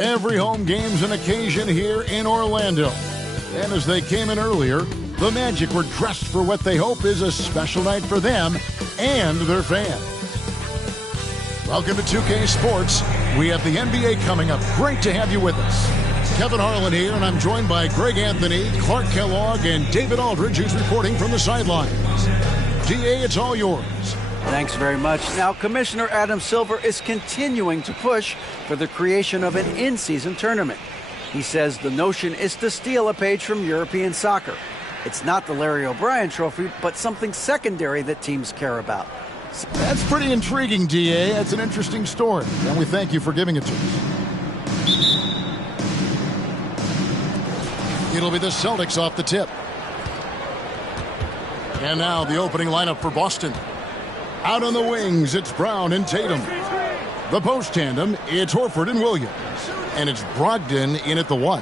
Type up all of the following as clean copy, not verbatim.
Every home game's an occasion here in Orlando. And as they came in earlier, the Magic were dressed for what they hope is a special night for them and their fans. Welcome to 2K Sports. We have the NBA coming up. Great to have you with us. Kevin Harlan here, and I'm joined by Greg Anthony, Clark Kellogg, and David Aldridge, who's reporting from the sidelines. DA, it's all yours. Thanks very much. Now, Commissioner Adam Silver is continuing to push for the creation of an in-season tournament. He says the notion is to steal a page from European soccer. It's not the Larry O'Brien Trophy, but something secondary that teams care about. That's pretty intriguing, DA. That's an interesting story, and we thank you for giving it to us. It'll be the Celtics off the tip. And now the opening lineup for Boston. Out on the wings, it's Brown and Tatum. The post tandem, it's Horford and Williams. And it's Brogdon in at the 1.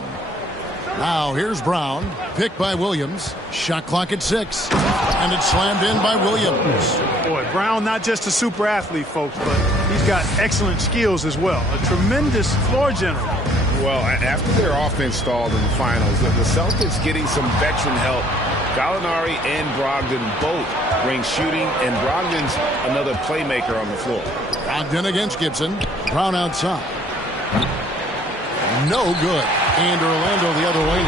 Now here's Brown, picked by Williams. Shot clock at 6. And it's slammed in by Williams. Boy, Brown not just a super athlete, folks, but he's got excellent skills as well. A tremendous floor general. Well, after their offense stalled in the finals, the Celtics getting some veteran help. Gallinari and Brogdon both bring shooting, and Brogdon's another playmaker on the floor. Brogdon against Gibson. Brown outside. No good. And Orlando the other way.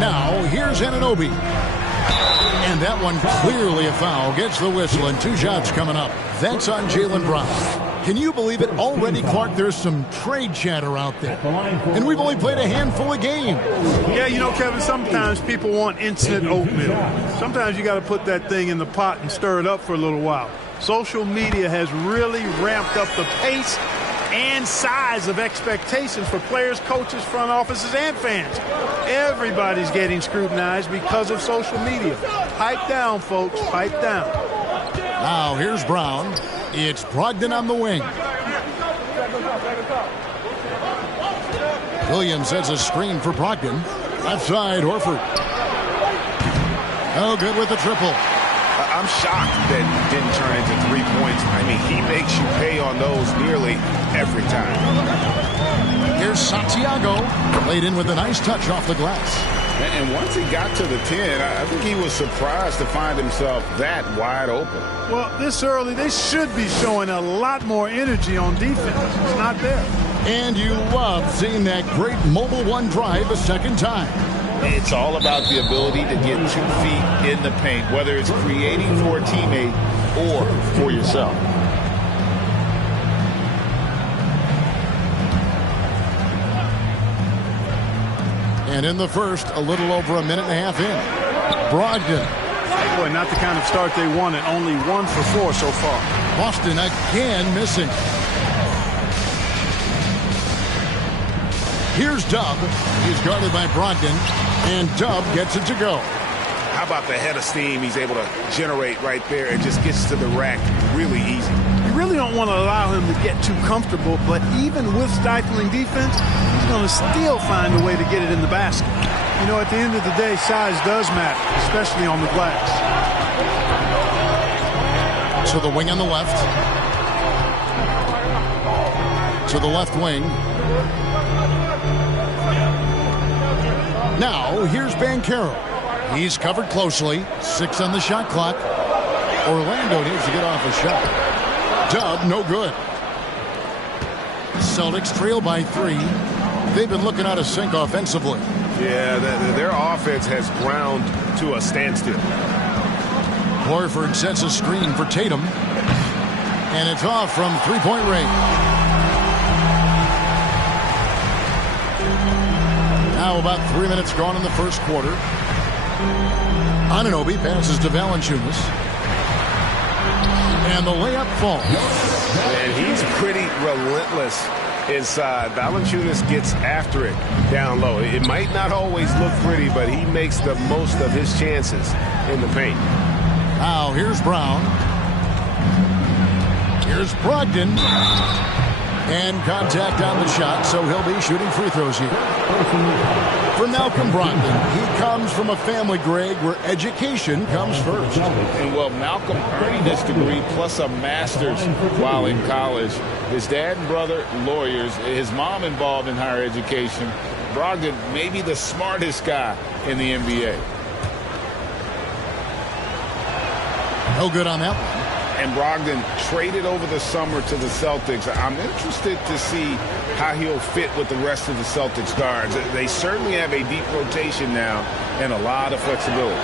Now, here's Anunoby. And that one clearly a foul. Gets the whistle, and 2 shots coming up. That's on Jaylen Brown. Can you believe it? Already, Clark, there's some trade chatter out there. And we've only played a handful of games. Yeah, you know, Kevin, sometimes people want instant oatmeal. Sometimes you got to put that thing in the pot and stir it up for a little while. Social media has really ramped up the pace and size of expectations for players, coaches, front offices, and fans. Everybody's getting scrutinized because of social media. Pipe down, folks. Pipe down. Now, here's Brown. It's Brogdon on the wing. Williams sets a screen for Brogdon. Left side, Horford. Oh, good with the triple. I'm shocked that didn't turn into 3 points. I mean, he makes you pay on those nearly every time. Here's Santiago. Played in with a nice touch off the glass. And once he got to the 10, I think he was surprised to find himself that wide open. Well, this early, they should be showing a lot more energy on defense. It's not there. And you love seeing that great mobile one drive a second time. It's all about the ability to get 2 feet in the paint, whether it's creating for a teammate or for yourself. And in the first, a little over a minute and a half in. Brogdon. Boy, not the kind of start they wanted. Only 1 for 4 so far. Boston again missing. Here's Dub. He's guarded by Brogdon. And Dub gets it to go. How about the head of steam he's able to generate right there and just gets to the rack really easy. You really don't want to allow him to get too comfortable, but even with stifling defense, he's going to still find a way to get it in the basket. You know, at the end of the day, size does matter, especially on the glass. To the wing on the left. To the left wing. Now, here's Banchero. He's covered closely. 6 on the shot clock. Orlando needs to get off a shot. Dub, no good. Celtics trail by 3. They've been looking out of sync offensively. Yeah, their offense has ground to a standstill. Horford sets a screen for Tatum. And it's off from 3-point range. Now about 3 minutes gone in the first quarter. Anunoby passes to Valanciunas. And the layup falls. And he's pretty relentless inside. Valanciunas gets after it down low. It might not always look pretty, but he makes the most of his chances in the paint. Now here's Brown. Here's Brogdon. And contact on the shot, so he'll be shooting free throws here. For Malcolm Brogdon, he comes from a family, Greg, where education comes first. And well, Malcolm earning this degree plus a master's while in college. His dad and brother, lawyers. His mom involved in higher education. Brogdon, maybe the smartest guy in the NBA. No good on that one. And Brogdon traded over the summer to the Celtics. I'm interested to see how he'll fit with the rest of the Celtics guards. They certainly have a deep rotation now and a lot of flexibility.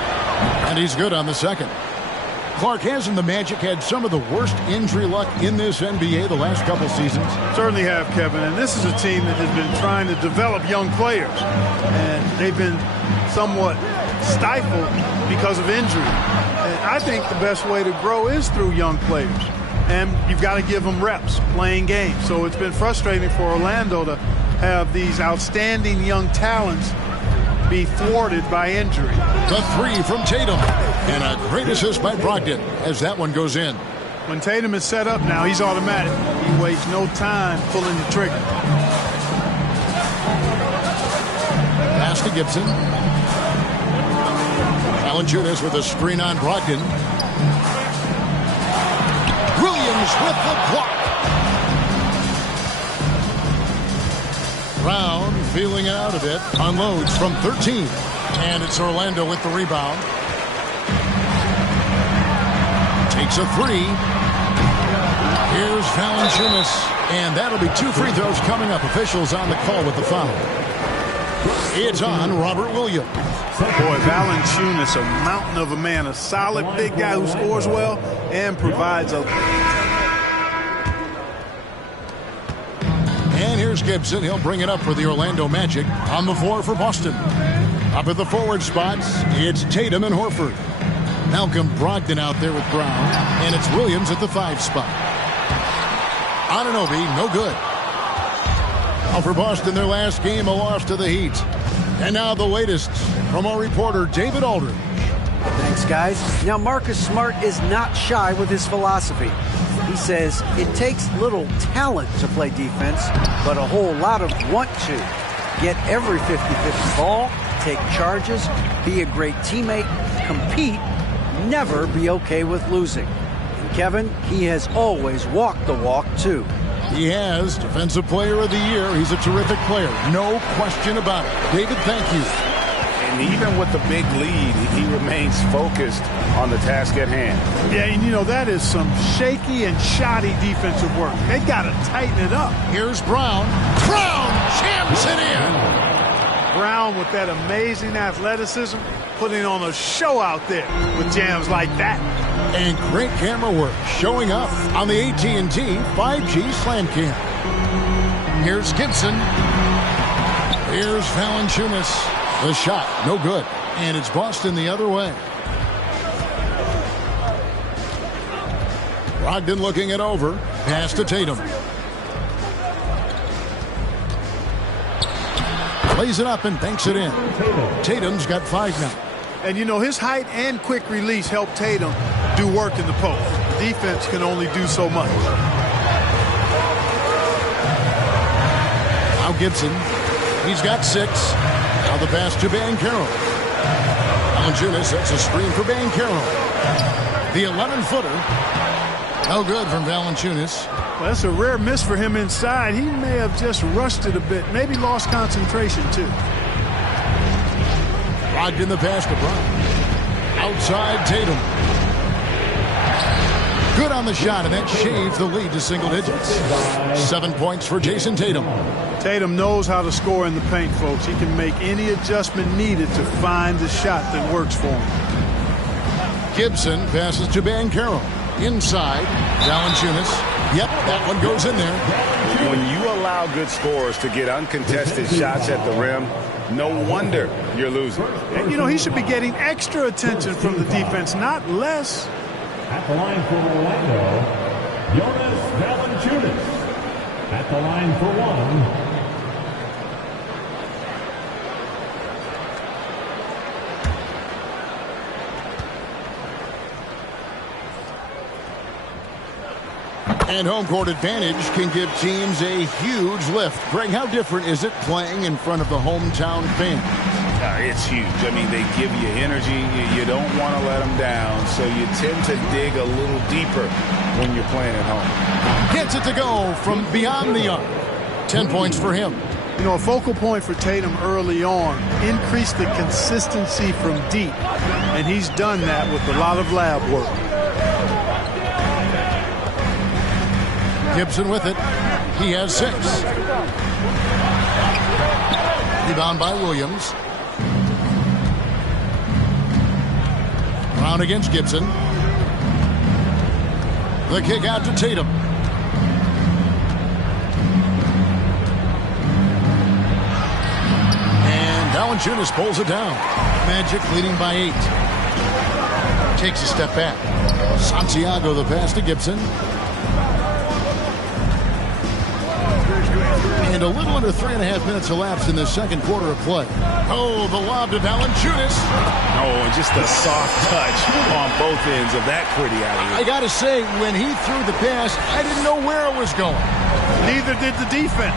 And he's good on the second. Clark, hasn't the Magic had some of the worst injury luck in this NBA the last couple seasons? Certainly have, Kevin. And this is a team that has been trying to develop young players. And they've been somewhat stifled because of injury. And I think the best way to grow is through young players. And you've got to give them reps, playing games. So it's been frustrating for Orlando to have these outstanding young talents be thwarted by injury. The three from Tatum. And a great assist by Brogdon as that one goes in. When Tatum is set up now, he's automatic. He wastes no time pulling the trigger. Pass to Gibson. Valanciunas with a screen on Brogdon. Williams with the block. Brown feeling it out a bit. Unloads from 13. And it's Orlando with the rebound. Takes a three. Here's Valanciunas. And that'll be 2 free throws coming up. Officials on the call with the foul. It's on Robert Williams. Boy, Valanciunas, a mountain of a man, a solid big guy who scores well and provides a... And here's Gibson. He'll bring it up for the Orlando Magic on the floor for Boston. Up at the forward spots, it's Tatum and Horford. Malcolm Brogdon out there with Brown, and it's Williams at the 5 spot. Anunoby, no good. Now for Boston, their last game, a loss to the Heat. And now the latest from our reporter, David Aldridge. Thanks, guys. Now, Marcus Smart is not shy with his philosophy. He says it takes little talent to play defense, but a whole lot of want to. Get every 50-50 ball, take charges, be a great teammate, compete, never be okay with losing. And Kevin, he has always walked the walk, too. He has Defensive Player of the Year. He's a terrific player. No question about it. David, thank you. And even with the big lead, he remains focused on the task at hand. Yeah, and you know, that is some shaky and shoddy defensive work. They got to tighten it up. Here's Brown. Brown jams it in. Brown with that amazing athleticism, putting on a show out there with jams like that. And great camera work showing up on the AT&T 5G Slam Cam. Here's Gibson. Here's Valanciunas. The shot, no good. And it's Boston the other way. Brogdon looking it over. Pass to Tatum. Plays it up and banks it in. Tatum's got 5 now. And, you know, his height and quick release help Tatum do work in the post. The defense can only do so much. Now Gibson. He's got 6. Now the pass to Banchero. Valanciunas sets a screen for Banchero. The 11-footer. No good from Valanciunas. Well, that's a rare miss for him inside. He may have just rushed it a bit. Maybe lost concentration, too. Brogdon the pass to Brown. Outside Tatum. Good on the shot, and that shaves the lead to single digits. 7 points for Jason Tatum. Tatum knows how to score in the paint, folks. He can make any adjustment needed to find the shot that works for him. Gibson passes to Banchero. Inside, Valanciunas. Yep, that one goes in there. When you allow good scorers to get uncontested shots at the rim, no wonder you're losing. And, you know, he should be getting extra attention from the defense, not less. At the line for Orlando, Jonas Valanciunas. At the line for 1. And home court advantage can give teams a huge lift. Greg, how different is it playing in front of the hometown fans? It's huge. I mean, they give you energy. You don't want to let them down, so you tend to dig a little deeper when you're playing at home. Gets it to go from beyond the arc. 10 points for him. You know, a focal point for Tatum early on, increase the consistency from deep, and he's done that with a lot of lab work. Gibson with it. He has 6. Rebound by Williams. Brown against Gibson. The kick out to Tatum. And Valanciunas pulls it down. Magic leading by 8. Takes a step back. Santiago the pass to Gibson. And a little under 3.5 minutes elapsed in the second quarter of play. Oh, the lob to Valanciunas. Oh, and just a soft touch on both ends of that pretty alley. I got to say, when he threw the pass, I didn't know where it was going. Neither did the defense.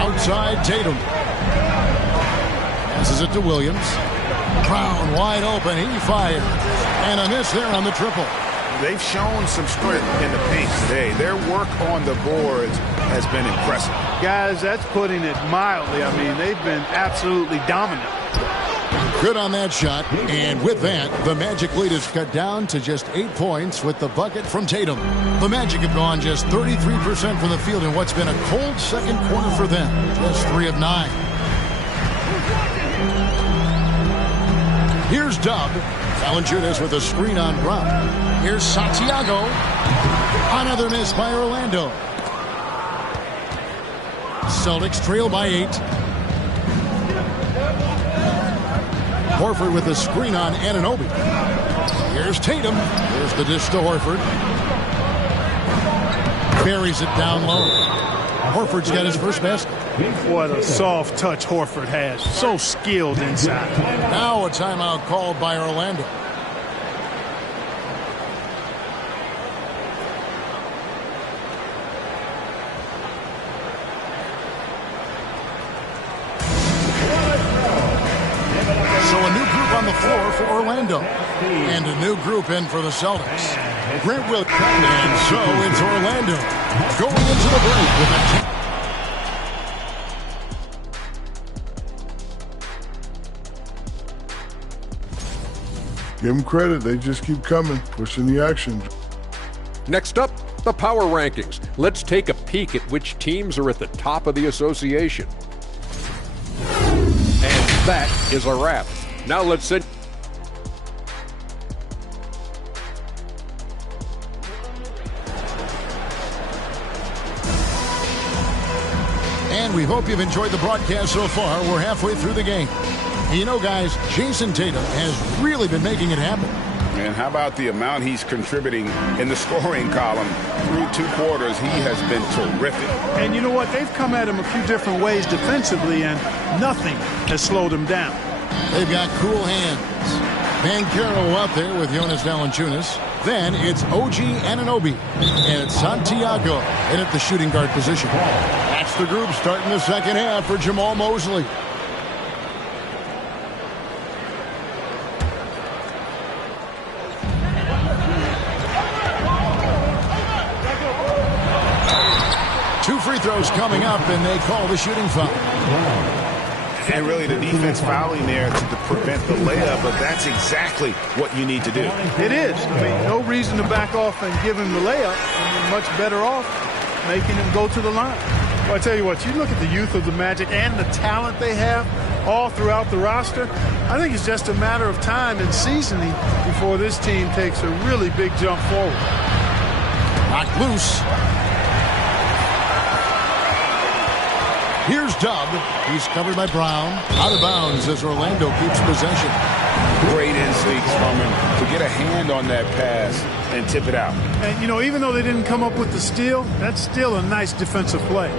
Outside Tatum. Passes it to Williams. Brown wide open. He fires. And a miss there on the triple. They've shown some strength in the paint today. Their work on the boards has been impressive. Guys, that's putting it mildly. I mean, they've been absolutely dominant. Good on that shot. And with that, the Magic lead is cut down to just 8 points with the bucket from Tatum. The Magic have gone just 33% from the field in what's been a cold second quarter for them. Just 3 of 9. Here's Dub. Valanciunas with a screen on Brown. Here's Santiago. Another miss by Orlando. Celtics trail by 8. Horford with a screen on Anunoby. Here's Tatum. Here's the dish to Horford. Buries it down low. Horford's got his first basket. What a soft touch Horford has. So skilled inside. Now a timeout called by Orlando. For Orlando and a new group in for the Celtics. Grant will come, and so it's Orlando going into the break with Give them credit. They just keep coming, pushing the action. Next up, the power rankings. Let's take a peek at which teams are at the top of the association. And that is a wrap. Now let's send. And we hope you've enjoyed the broadcast so far. We're halfway through the game. And you know, guys, Jason Tatum has really been making it happen. And how about the amount he's contributing in the scoring column? Through 2 quarters, he has been terrific. And you know what? They've come at him a few different ways defensively, and nothing has slowed him down. They've got cool hands. Banchero out there with Jonas Valanciunas. Then it's OG Anunoby. And it's Santiago in at the shooting guard position. That's the group starting the second half for Jamal Mosley. Two free throws coming up, and they call the shooting foul. And really the defense fouling there to prevent the layup, but that's exactly what you need to do. It is. I mean, no reason to back off and give him the layup. You're much better off making him go to the line. Well, I tell you what, you look at the youth of the Magic and the talent they have all throughout the roster. I think it's just a matter of time and seasoning before this team takes a really big jump forward. Knocked loose. Here's Dub. He's covered by Brown. Out of bounds as Orlando keeps possession. Great instincts from him to get a hand on that pass and tip it out. And, you know, even though they didn't come up with the steal, that's still a nice defensive play.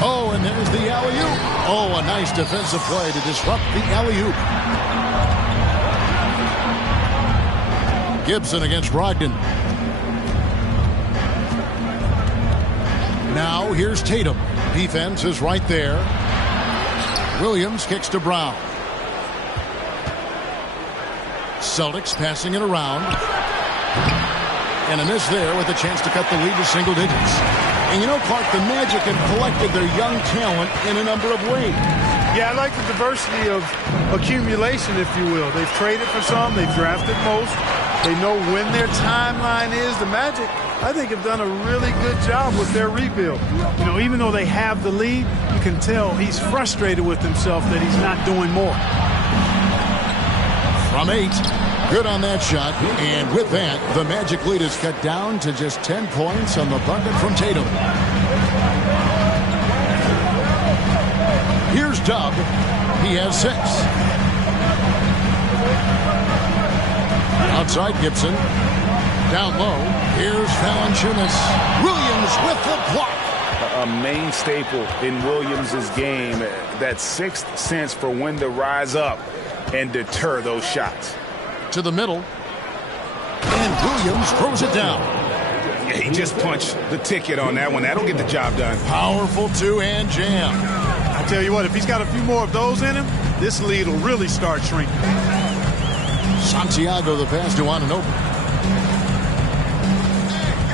Oh, and there's the alley-oop. Oh, a nice defensive play to disrupt the alley-oop. Gibson against Brogdon. Now here's Tatum. Defense is right there. Williams kicks to Brown. Celtics passing it around. And a miss there with a chance to cut the lead to single digits. And you know, Clark, the Magic have collected their young talent in a number of ways. Yeah, I like the diversity of accumulation, if you will. They've traded for some. They've drafted most. They know when their timeline is. The Magic, I think, have done a really good job with their rebuild. You know, even though they have the lead, you can tell he's frustrated with himself that he's not doing more. From 8. Good on that shot. And with that, the Magic lead is cut down to just 10 points on the bucket from Tatum. Here's Dub. He has 6. Outside Gibson. Down low. Here's Valanciunas. Williams with the block. A main staple in Williams' game. That sixth sense for when to rise up and deter those shots. To the middle. And Williams throws it down. Yeah, he just punched the ticket on that one. That'll get the job done. Powerful two-hand jam. I tell you what, if he's got a few more of those in him, this lead will really start shrinking. Santiago the pass to Anunoby.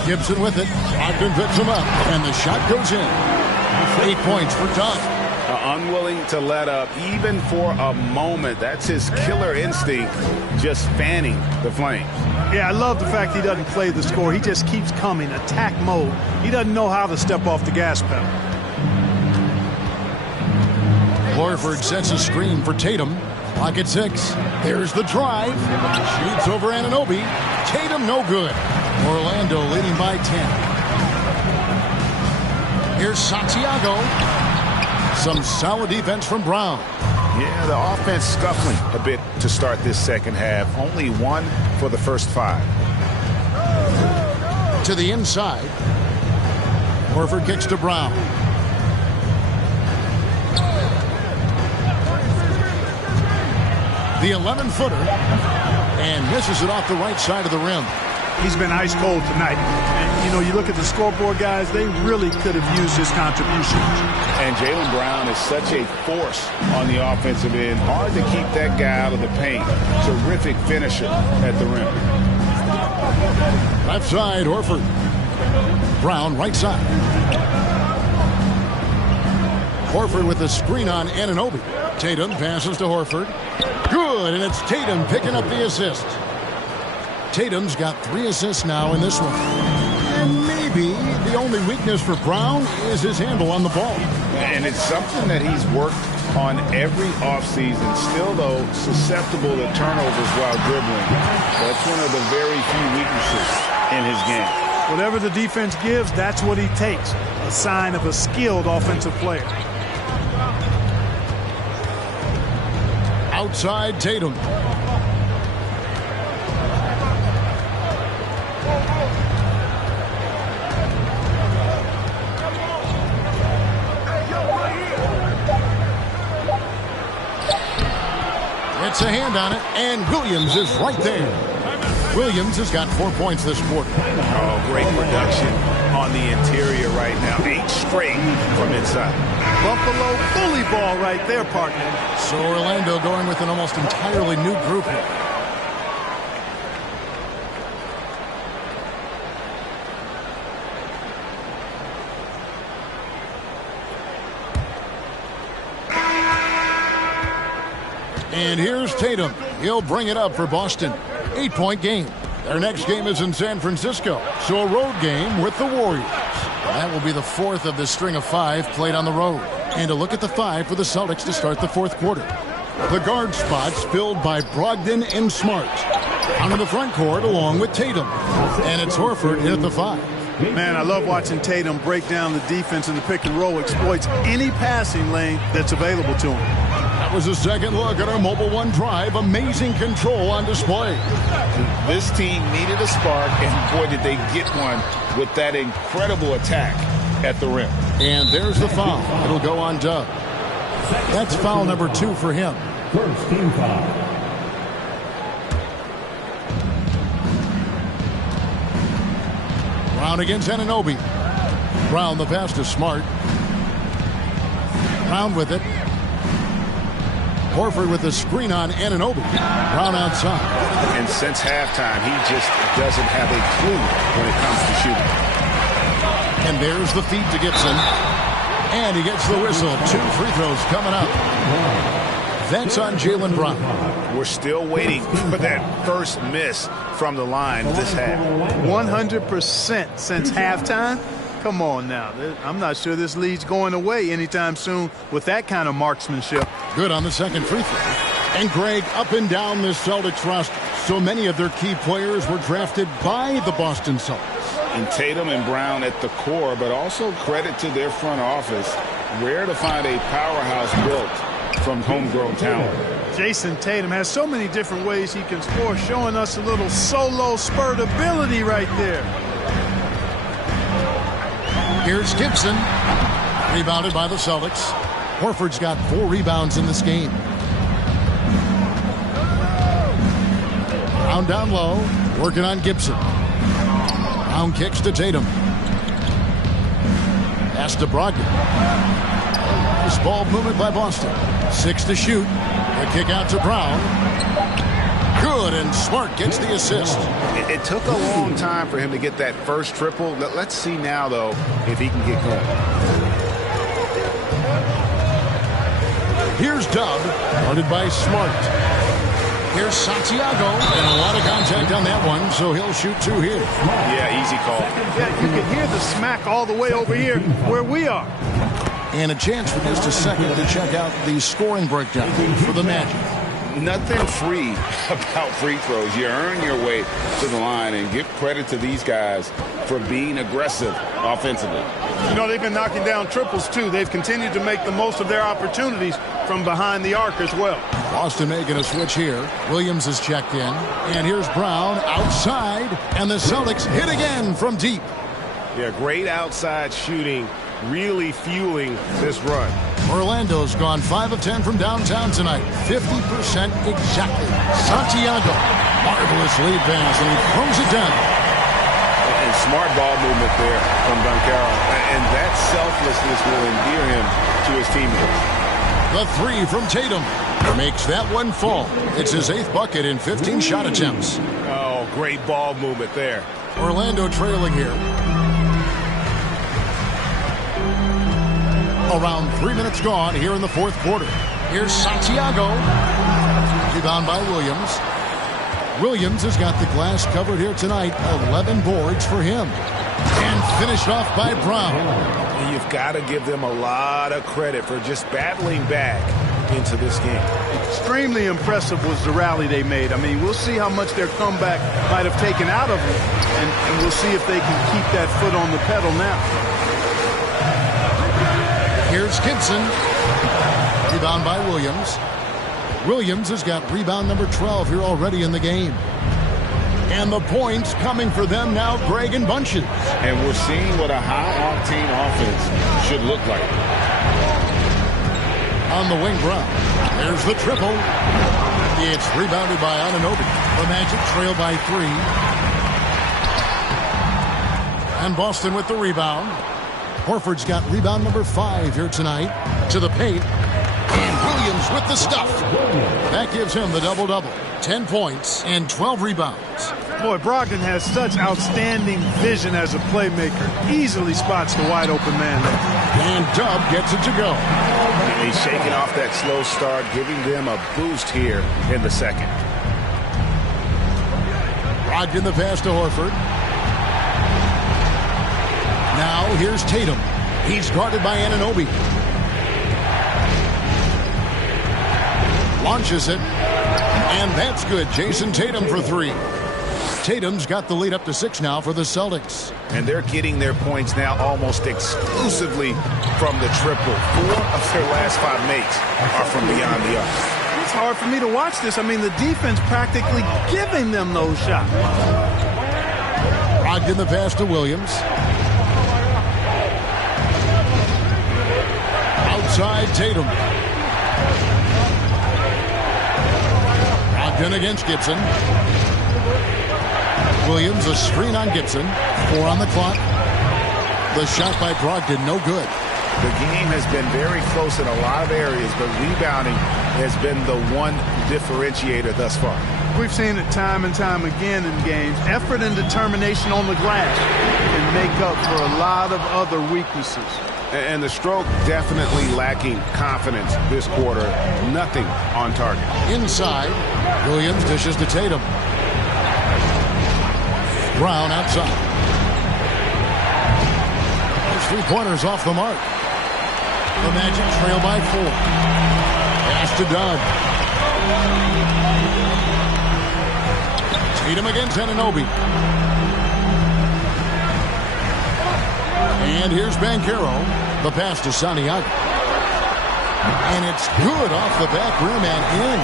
Gibson with it. Brogdon picks him up. And the shot goes in. 8 points for Dunn. Unwilling to let up even for a moment. That's his killer instinct, just fanning the flames. Yeah, I love the fact he doesn't play the score. He just keeps coming, attack mode. He doesn't know how to step off the gas pedal. Horford sets a screen for Tatum. Clock at 6. There's the drive. Shoots over Anunoby. Tatum no good. Orlando leading by 10. Here's Santiago. Some solid defense from Brown. Yeah, the offense scuffling a bit to start this second half. Only 1 for the first 5. To the inside. Horford kicks to Brown. The 11-footer. And misses it off the right side of the rim. He's been ice cold tonight. And, you know, you look at the scoreboard, guys, they really could have used his contribution. And Jaylen Brown is such a force on the offensive end. Hard to keep that guy out of the paint. Terrific finisher at the rim. Left side, Horford. Brown, right side. Horford with the screen on Anunoby. Tatum passes to Horford. Good, and it's Tatum picking up the assist. Tatum's got 3 assists now in this one. And maybe the only weakness for Brown is his handle on the ball. And it's something that he's worked on every offseason. Still, though, susceptible to turnovers while dribbling. That's one of the very few weaknesses in his game. Whatever the defense gives, that's what he takes. A sign of a skilled offensive player. Outside Tatum. Gets a hand on it, and Williams is right there. Williams has got 4 points this quarter. Oh, great production on the interior right now. 8 straight from inside. Buffalo bully ball right there, partner. So Orlando going with an almost entirely new group here. And here's Tatum. He'll bring it up for Boston. 8-point game. Their next game is in San Francisco, so a road game with the Warriors. That will be the 4th of the string of 5 played on the road. And a look at the 5 for the Celtics to start the 4th quarter. The guard spots filled by Brogdon and Smart. Out in the front court along with Tatum. And it's Horford at the 5. Man, I love watching Tatum break down the defense in the pick and roll, exploits any passing lane that's available to him. That was a second look at our Mobile One drive. Amazing control on display. This team needed a spark, and boy, did they get one with that incredible attack at the rim. And there's the foul. It'll go on Dub. That's foul number 2 for him. First team foul. Brown against Anunoby. Brown the pass to Smart. Brown with it. Horford with the screen on Anunoby. Brown outside. And since halftime, he just doesn't have a clue when it comes to shooting. And there's the feed to Gibson. And he gets the whistle. 2 free throws coming up. That's on Jaylen Brown. We're still waiting for that first miss from the line this half. 100% since halftime. Come on now. I'm not sure this lead's going away anytime soon with that kind of marksmanship. Good on the second free throw. And Greg, up and down this Celtics roster, so many of their key players were drafted by the Boston Celtics. And Tatum and Brown at the core, but also credit to their front office. Rare to find a powerhouse built from homegrown talent. Jason Tatum has so many different ways he can score, showing us a little solo spurt ability right there. Here's Gibson. Rebounded by the Celtics. Horford's got 4 rebounds in this game. Brown down low. Working on Gibson. Brown kicks to Tatum. Pass to Brogdon. Nice ball movement by Boston. 6 to shoot. A kick out to Brown. Good, and Smart gets the assist. It took a long time for him to get that first triple. Let's see now, though, if he can get going. Here's Dub, guarded by Smart. Here's Santiago, and a lot of contact on that one, so he'll shoot 2 here. Yeah, easy call. Yeah, you can hear the smack all the way over here where we are. And a chance for just a second to check out the scoring breakdown for the Magic. Nothing free about free throws. You earn your way to the line, and give credit to these guys for being aggressive offensively. You know, they've been knocking down triples, too. They've continued to make the most of their opportunities from behind the arc as well. Boston making a switch here. Williams is checked in. And here's Brown outside. And the Celtics hit again from deep. Yeah, great outside shooting, really fueling this run. Orlando's gone 5 of 10 from downtown tonight. 50% exactly. Santiago. Marvelous lead pass, and he throws it down. And smart ball movement there from Bancaro. And that selflessness will endear him to his teammates. The 3 from Tatum makes that one fall. It's his 8th bucket in 15 shot attempts. Oh, great ball movement there. Orlando trailing here. Around 3 minutes gone here in the 4th quarter. Here's Santiago. Rebound by Williams. Williams has got the glass covered here tonight. 11 boards for him. And finished off by Brown. And you've got to give them a lot of credit for just battling back into this game. Extremely impressive was the rally they made. I mean, we'll see how much their comeback might have taken out of them. And we'll see if they can keep that foot on the pedal now. Here's Gibson. Rebound by Williams. Williams has got rebound number 12 here already in the game. And the points coming for them now, Greg, in bunches. And we're seeing what a high-octane offense should look like. On the wing, Brown. There's the triple. It's rebounded by Anunoby. The Magic trail by 3. And Boston with the rebound. Horford's got rebound number 5 here tonight. To the paint. And Williams with the stuff. That gives him the double-double. 10 points and 12 rebounds. Boy, Brogdon has such outstanding vision as a playmaker. Easily spots the wide-open man there. And Dub gets it to go. And he's shaking off that slow start, giving them a boost here in the second. Brogdon the pass to Horford. Now here's Tatum. He's guarded by Anunoby. Launches it. And that's good. Jason Tatum for 3. Tatum's got the lead up to 6 now for the Celtics. And they're getting their points now almost exclusively from the triple. 4 of their last 5 makes are from beyond the arc. It's hard for me to watch this. I mean, the defense practically giving them those shots. Brogdon the pass to Williams. Outside Tatum. Brogdon against Gibson. Williams a screen on Gibson. 4 on the clock. The shot by Brogdon, no good. The game has been very close in a lot of areas, but rebounding has been the one differentiator thus far. We've seen it time and time again in games. Effort and determination on the glass can make up for a lot of other weaknesses. And the stroke definitely lacking confidence this quarter. Nothing on target. Inside, Williams dishes to Tatum. Brown outside. His 3-pointers off the mark. The Magic trail by 4. Pass to Doug. Tatum against Anunoby. And here's Banchero. The pass to Santiago. And it's good off the back rim and in.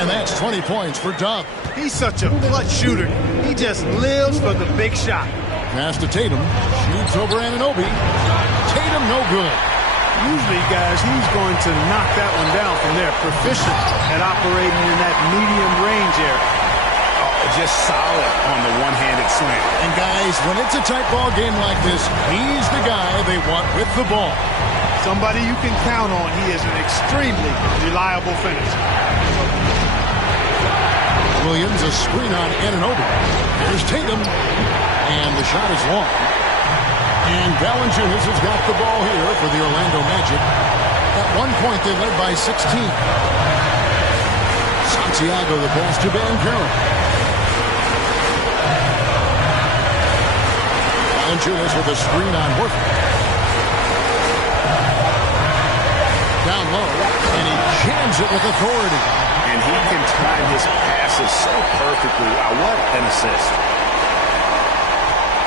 And that's 20 points for Doug. He's such a clutch shooter. He just lives for the big shot. Pass to Tatum. Shoots over Anunoby. Tatum no good. Usually, guys, he's going to knock that one down from there. Proficient at operating in that medium range area. Just solid on the one-handed slam. And guys, when it's a tight ball game like this, he's the guy they want with the ball. Somebody you can count on. He is an extremely reliable finisher. Williams a screen on Anunoby. Here's Tatum. And the shot is long. And Valanciunas has got the ball here for the Orlando Magic. At one point, they led by 16. Santiago the pass to Banchero. Valanciunas with a screen on Horford. Down low, and he jams it with authority. And he can time his passes so perfectly. Wow, what an assist.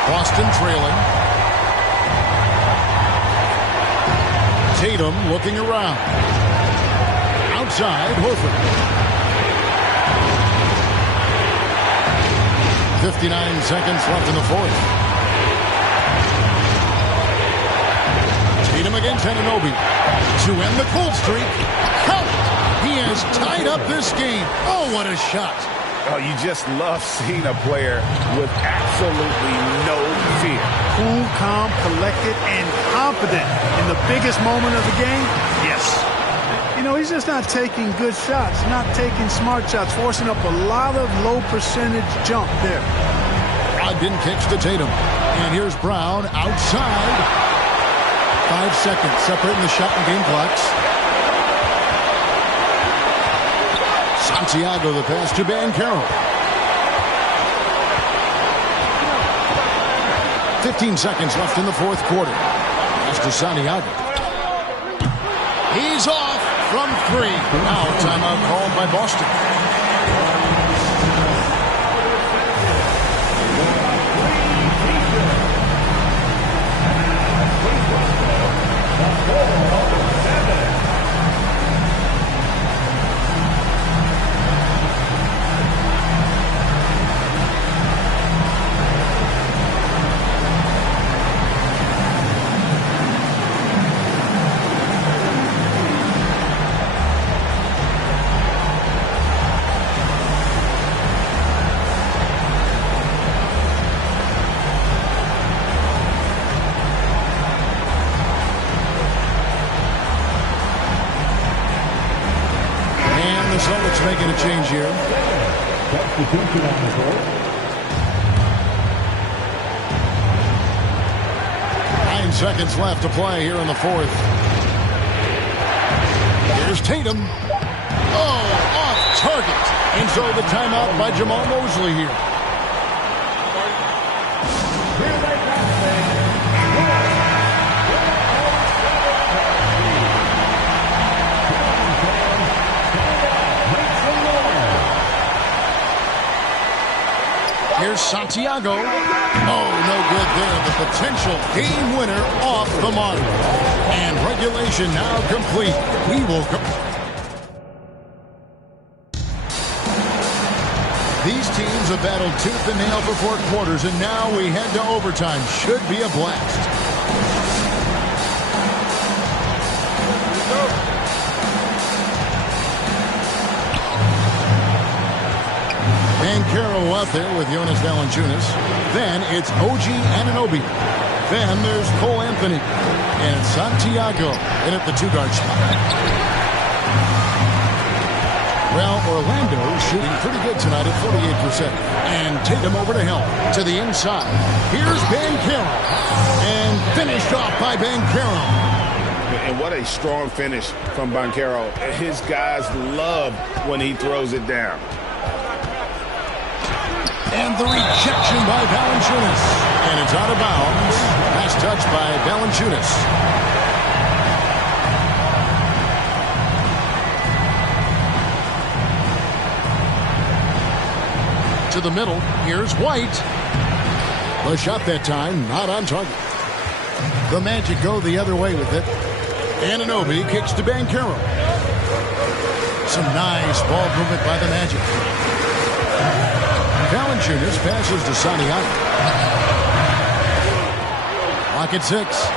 Boston trailing. Tatum looking around. Outside, Horford. 59 seconds left in the fourth. Tatum against Anunoby. To end the cold streak. Count it! He has tied up this game. Oh, what a shot. Oh, you just love seeing a player with absolutely no fear. Cool, calm, collected, and confident in the biggest moment of the game. Yes. You know, he's just not taking good shots, not taking smart shots, forcing up a lot of low percentage jump there. Brogdon kicks to Tatum. And here's Brown outside. 5 seconds separating the shot and game clocks. Santiago the pass to Banchero. 15 seconds left in the fourth quarter. Pass to Santiago. He's off from 3. Now timeout called by Boston. Making a change here. Substitution on the court. 9 seconds left to play here in the fourth. Here's Tatum. Oh, off target. And so the timeout by Jamal Mosley here. Here's Santiago. Oh, no good there. The potential game winner off the mark. And regulation now complete. We will go. These teams have battled tooth and nail for 4 quarters, and now we head to overtime. Should be a blast. Banchero out there with Jonas Valanciunas. Then it's OG Anunoby. Then there's Cole Anthony. And it's Santiago in at the 2-guard spot. Well, Orlando shooting pretty good tonight at 48%. And Tatum over to help to the inside. Here's Banchero. And finished off by Banchero. And what a strong finish from Banchero. His guys love when he throws it down. And the rejection by Valanciunas. And it's out of bounds. Last touch by Valanciunas. To the middle. Here's White. The shot that time not on target. The Magic go the other way with it. Anunoby kicks to Banchero. Some nice ball movement by the Magic. Valanciunas passes to Santiago. Clock at 6.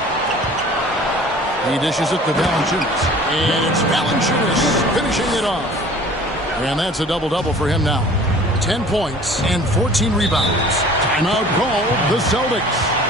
He dishes it to Valanciunas. And it's Valanciunas finishing it off. And that's a double-double for him now. 10 points and 14 rebounds. Timeout called the Celtics.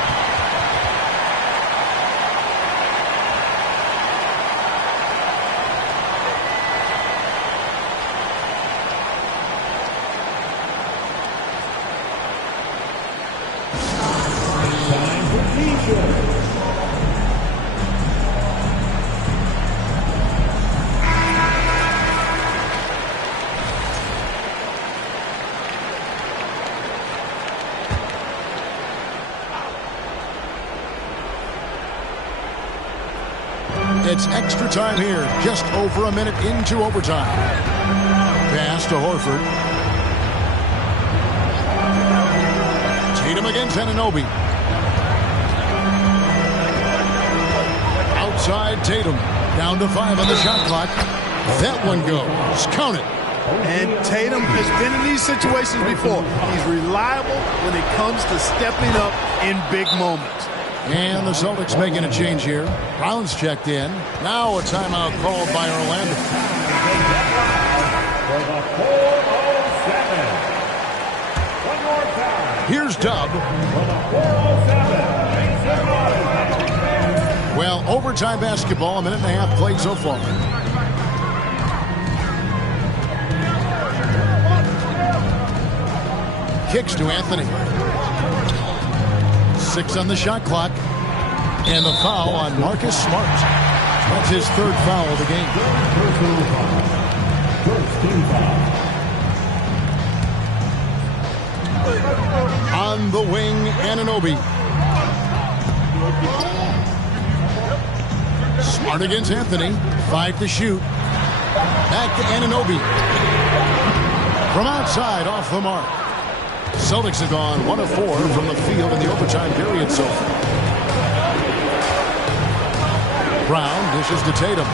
It's extra time here, just over a minute into overtime. Pass to Horford. Tatum against Anunoby. Outside Tatum. Down to 5 on the shot clock. That one goes. Count it. And Tatum has been in these situations before. He's reliable when it comes to stepping up in big moments. And the Celtics making a change here. Brown's checked in. Now a timeout called by Orlando. Here's Dub. Well, overtime basketball, a minute and a half played so far. Kicks to Anthony. 6 on the shot clock. And the foul on Marcus Smart. That's his 3rd foul of the game. On the wing, Anunoby. Smart against Anthony. 5 to shoot. Back to Anunoby. From outside, off the mark. Celtics have gone 1 of 4 from the field in the overtime period so far. Brown dishes to Tatum.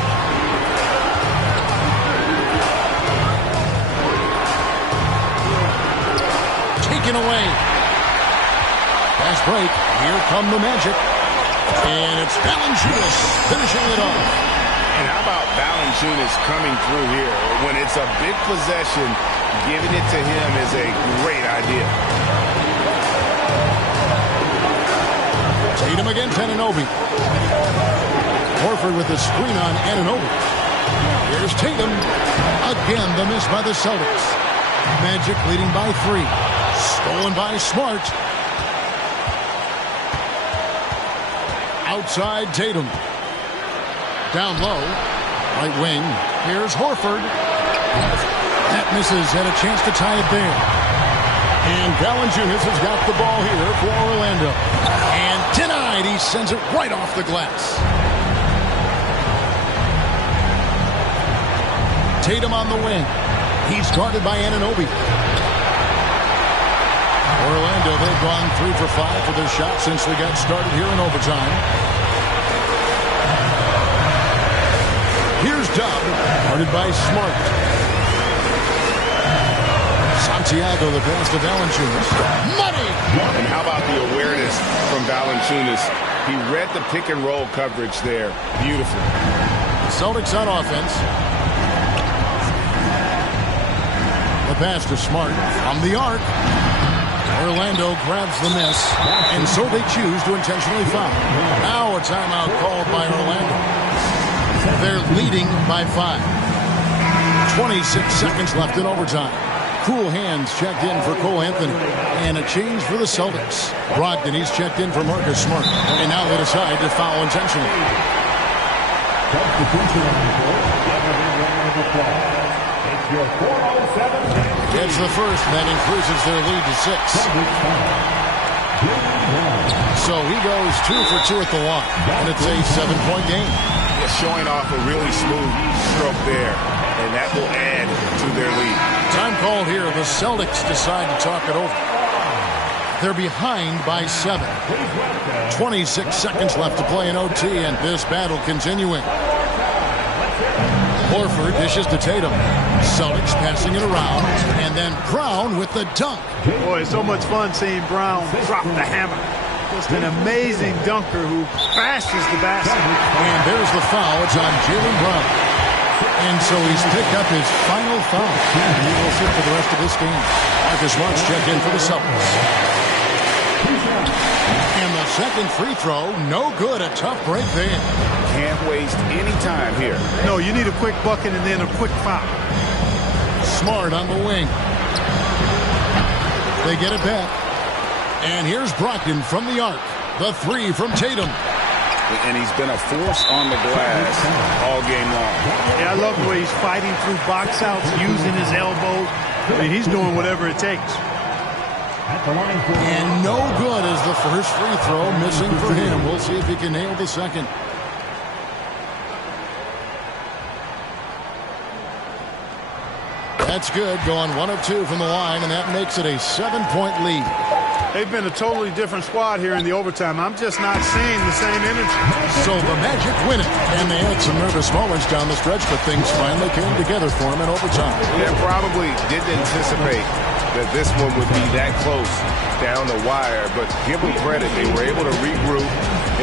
Taken away. Fast break. Here come the Magic. And it's Valanciunas finishing it off. And how about Valanciunas coming through here? When it's a big possession, giving it to him is a great idea. Tatum against Anunoby. Horford with the screen on Anunoby. Here's Tatum. Again, the miss by the Celtics. Magic leading by 3. Stolen by Smart. Outside Tatum. Down low. Right wing. Here's Horford. That misses. Had a chance to tie it there. And Valanciunas has got the ball here for Orlando. And denied. He sends it right off the glass. Tatum on the wing. He's guarded by Anunoby. Orlando, they've gone 3 for 5 for their shot since they got started here in overtime. Here's Dub, guarded by Smart. Santiago, the pass to Valanciunas. Money! And how about the awareness from Valanciunas? He read the pick and roll coverage there. Beautiful. Celtics on offense. The pass to Smart from the arc. Orlando grabs the miss, and so they choose to intentionally foul. Now a timeout called by Orlando. They're leading by 5. 26 seconds left in overtime. Cool hands checked in for Cole Anthony. And a change for the Celtics. Brogdon, he's checked in for Marcus Smart. And now they decide to foul intentionally. It's the first, and that increases their lead to 6. So he goes 2 for 2 at the line, and it's a 7-point game. Just showing off a really smooth stroke there, and that will add to their lead. Time called here. The Celtics decide to talk it over. They're behind by 7. 26 seconds left to play in OT, and this battle continuing. Horford dishes to Tatum. Celtics passing it around, and then Brown with the dunk. Boy, it's so much fun seeing Brown drop the hammer. Just an amazing dunker who bashes the basket. And there's the foul. It's on Jaylen Brown. And so he's picked up his final foul. He will sit for the rest of this game. Marcus Smart's checked in for the Celtics. And the second free throw, no good. A tough break there. Can't waste any time here. No, you need a quick bucket and then a quick foul. Smart on the wing. They get it back. And here's Brogdon from the arc. The 3 from Tatum. And he's been a force on the glass all game long. Yeah, I love the way he's fighting through box outs, using his elbows. I mean, he's doing whatever it takes. And no good as the first free throw, missing for him. We'll see if he can nail the second. That's good, going 1 of 2 from the line, and that makes it a 7-point lead. They've been a totally different squad here in the overtime. I'm just not seeing the same energy. So the Magic win it, and they had some nervous moments down the stretch, but things finally came together for them in overtime. They probably didn't anticipate that this one would be that close down the wire, but give them credit. They were able to regroup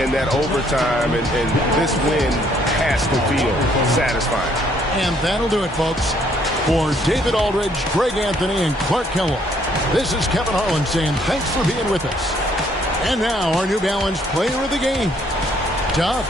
in that overtime, and this win has to feel satisfying. And that'll do it, folks. For David Aldridge, Greg Anthony, and Clark Kellogg, this is Kevin Harlan saying thanks for being with us. And now our New Balance player of the game, Doug.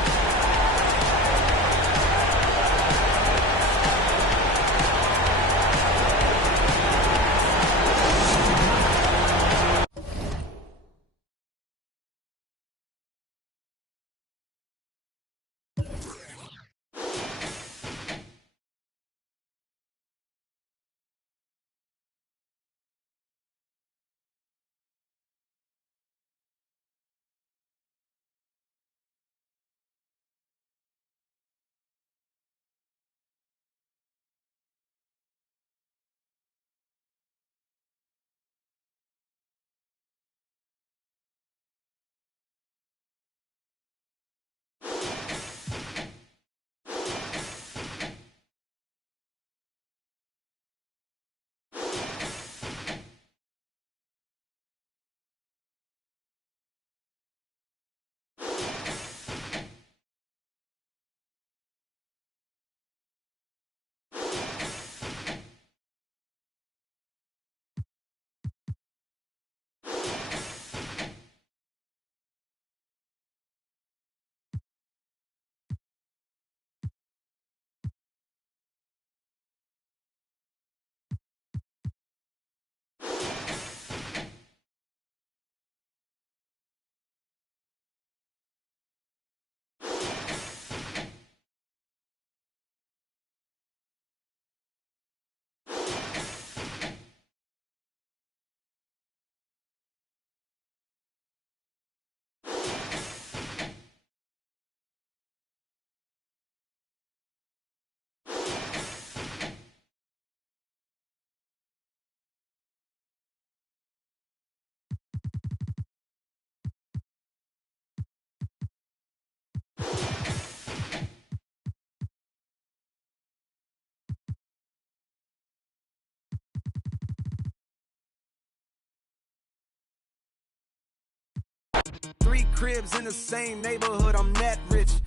Three cribs in the same neighborhood, I'm that rich.